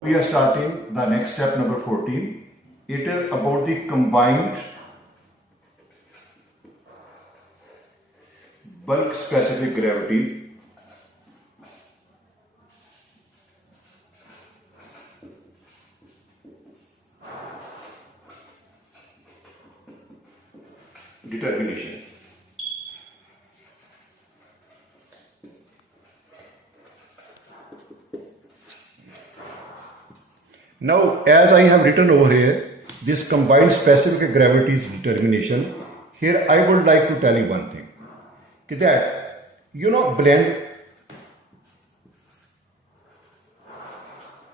We are starting the next step, number 14. It is about the combined bulk specific gravities determination. Now, as I have written over here, this combined specific gravities determination, here I would like to tell you one thing. That, blend,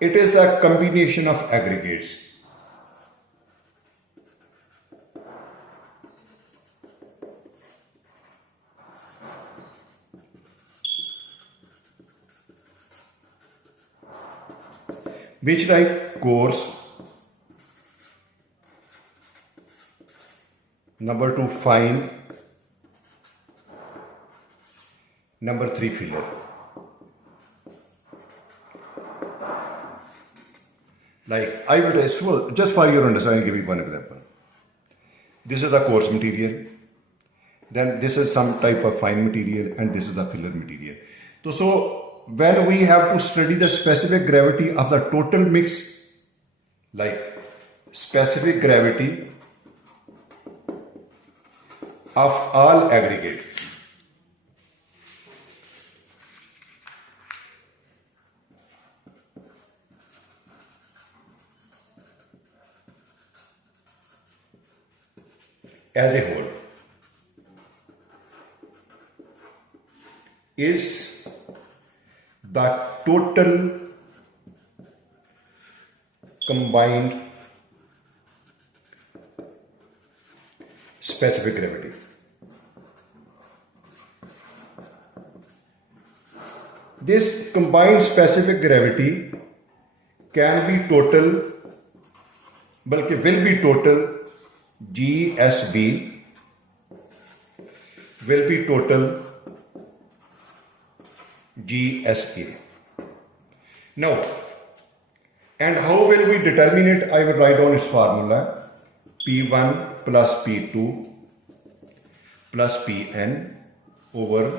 it is a combination of aggregates. Which like coarse, number 2 fine, number 3 filler. Like I will just for your understanding, give you one example. This is the coarse material, then this is some type of fine material, and this is the filler material. So when we have to study the specific gravity of the total mix, like specific gravity of all aggregate, as a whole is the total combined specific gravity. This combined specific gravity can be total, बल्कि will be total GSB, will be total GSA. Now, and how will we determine it? I will write down its formula: P1 plus P2 plus Pn over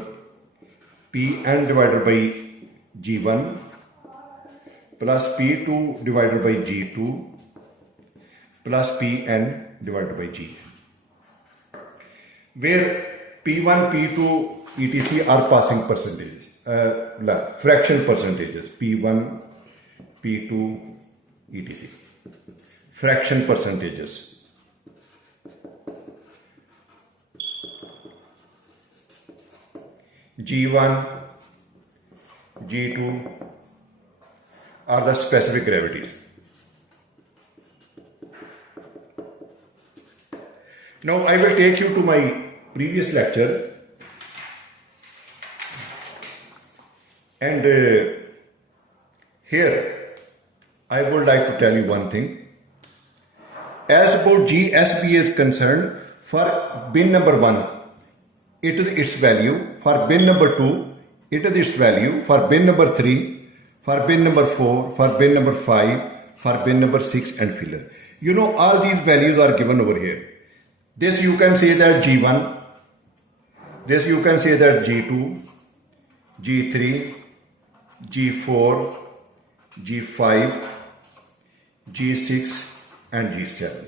Pn divided by G1 plus P2 divided by G2 plus Pn divided by G, where P1, P2, etc. are passing percentages, fraction percentages, P1, P2, etc. Fraction percentages. G1, G2 are the specific gravities. Now I will take you to my previous lecture, and here I would like to tell you one thing. As about GSB is concerned, for bin number 1, it is its value. For bin number 2, it is its value. For bin number 3, for bin number 4, for bin number 5, for bin number 6, and filler. All these values are given over here. This you can say that G1, this you can say that G2, G3, G4, G5, G6, and G7.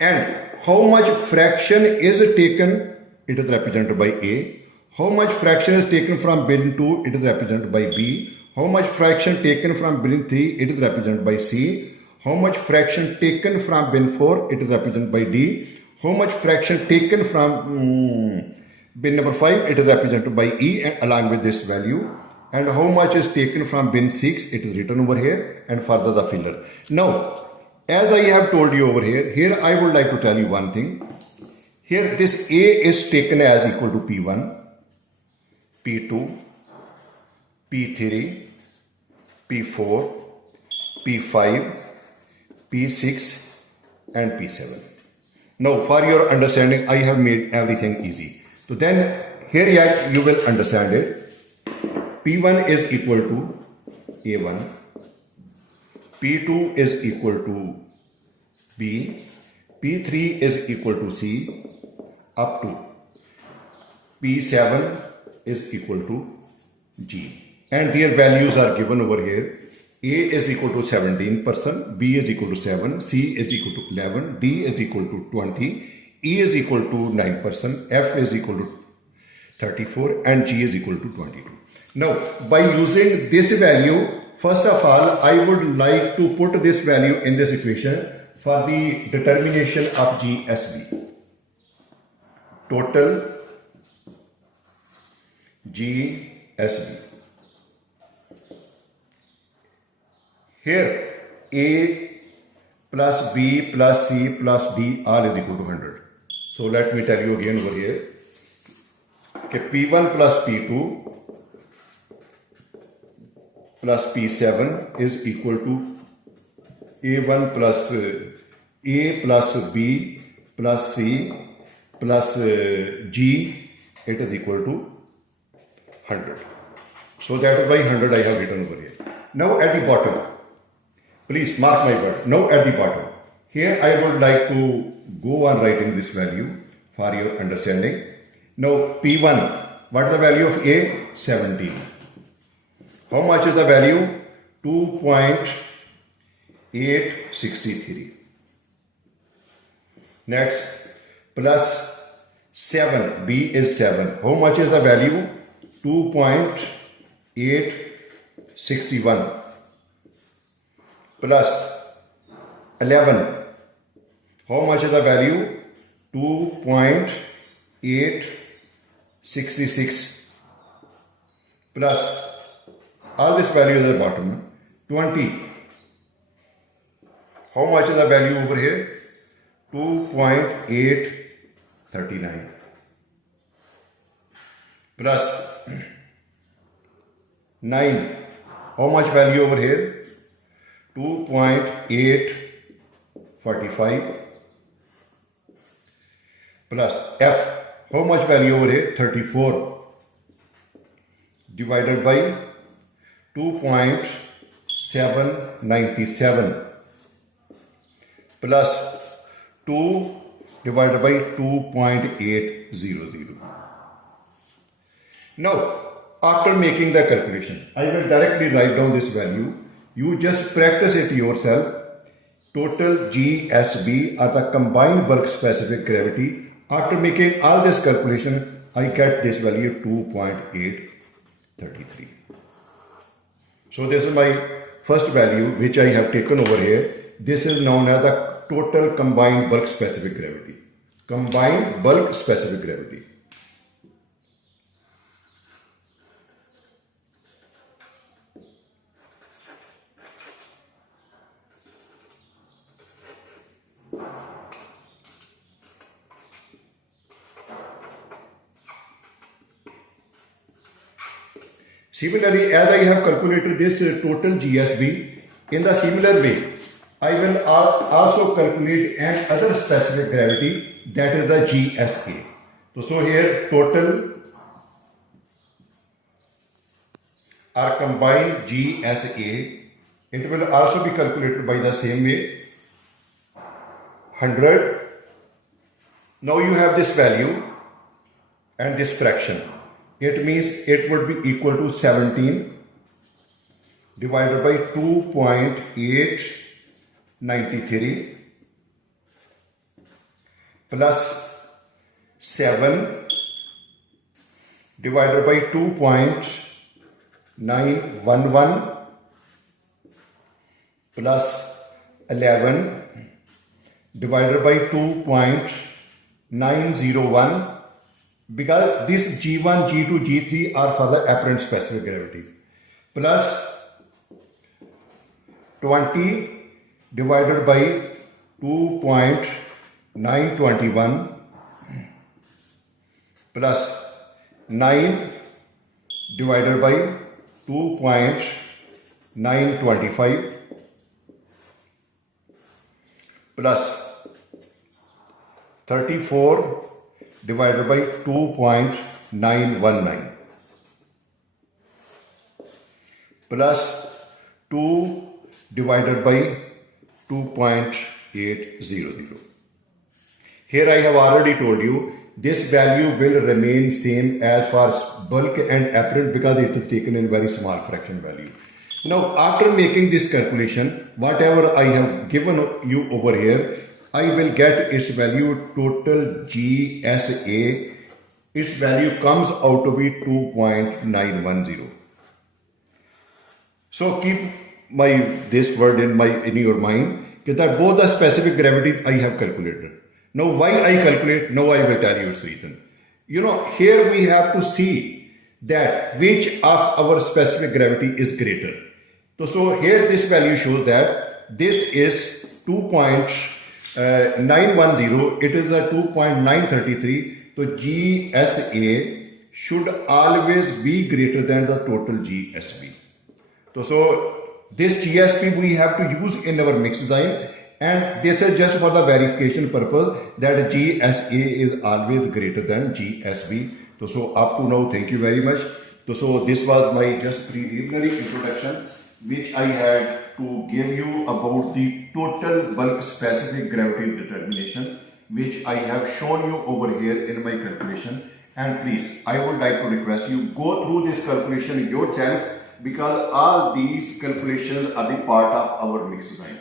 And how much fraction is taken, it is represented by A. How much fraction is taken from bin 2, it is represented by B. How much fraction taken from bin 3, it is represented by C. How much fraction taken from bin 4, it is represented by D. How much fraction taken from bin number 5, it is represented by E, and along with this value. And how much is taken from bin 6, it is written over here, and further the filler. Now, as I have told you over here I would like to tell you one thing. Here this A is taken as equal to P1, P2, P3, P4, P5, P6, and P7. Now, for your understanding, I have made everything easy. So then, here you will understand it. P1 is equal to A1, P2 is equal to B, P3 is equal to C, up to P7 is equal to G. And their values are given over here. A is equal to 17%, B is equal to 7, C is equal to 11, D is equal to 20, E is equal to 9%, F is equal to 34, and G is equal to 22. Now, by using this value, first of all, I would like to put this value in this equation for the determination of GSB. Total GSB. Here, A plus B plus C plus D all is equal to 100. So let me tell you again over here. Okay, P1 plus P2 plus P7 is equal to A1 plus A plus B plus C plus G, it is equal to 100. So that is why 100 I have written over here. Now at the bottom, please mark my word. Now at the bottom, here I would like to go on writing this value for your understanding. Now P1, what is the value of A? 17. How much is the value? 2.863. Next, plus 7, B is 7. How much is the value? 2.861. Plus 11. How much is the value? 2.866. Plus all this value at the bottom. 20. How much is the value over here? 2.839. Plus 9. How much value over here? 2.845. Plus F. How much value over here? 34. Divided by 2.797 plus 2 divided by 2.800. Now, after making the calculation, I will directly write down this value. You just practice it yourself. Total GSB are the combined bulk specific gravity. After making all this calculation, I get this value 2.833. So this is my first value which I have taken over here. This is known as the total combined bulk specific gravity. Combined bulk specific gravity. Similarly, as I have calculated this total GSB, in the similar way, I will also calculate another specific gravity, that is the GSA. So here total or combined GSA, it will also be calculated by the same way, 100. Now you have this value and this fraction. It means it would be equal to 17 divided by 2.893 plus 7 divided by 2.911 plus 11 divided by 2.901, because this G1, G2, G3 are for the apparent specific gravity, plus 20 divided by 2.921 plus 9 divided by 2.925 plus 34 divided by 2.919 plus 2 divided by 2.800. Here I have already told you this value will remain same as far as bulk and apparent because it is taken in very small fraction value. Now after making this calculation, whatever I have given you over here, I will get its value total GSA. Its value comes out to be 2.910. So keep this word in your mind that both the specific gravities I have calculated. Now why I calculate? Now I will tell you its reason. Here we have to see that which of our specific gravity is greater. So here this value shows that this is 2.910. It is a 2.933. So GSA should always be greater than the total GSB. So this GSP we have to use in our mix design, and this is just for the verification purpose that GSA is always greater than GSB. So up to now, thank you very much. So this was my just preliminary introduction which I had to give you about the total bulk specific gravity determination, which I have shown you over here in my calculation. And please, I would like to request you go through this calculation yourself, because all these calculations are the part of our mix design.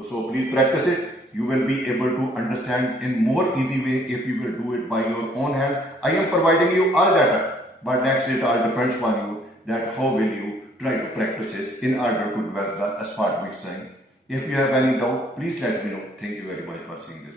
So please practice it. You will be able to understand in more easy way if you will do it by your own hand. I am providing you all data, but next it all depends upon you that how will you try to practice this in order to develop the smart mix design. If you have any doubt, please let me know. Thank you very much for seeing this.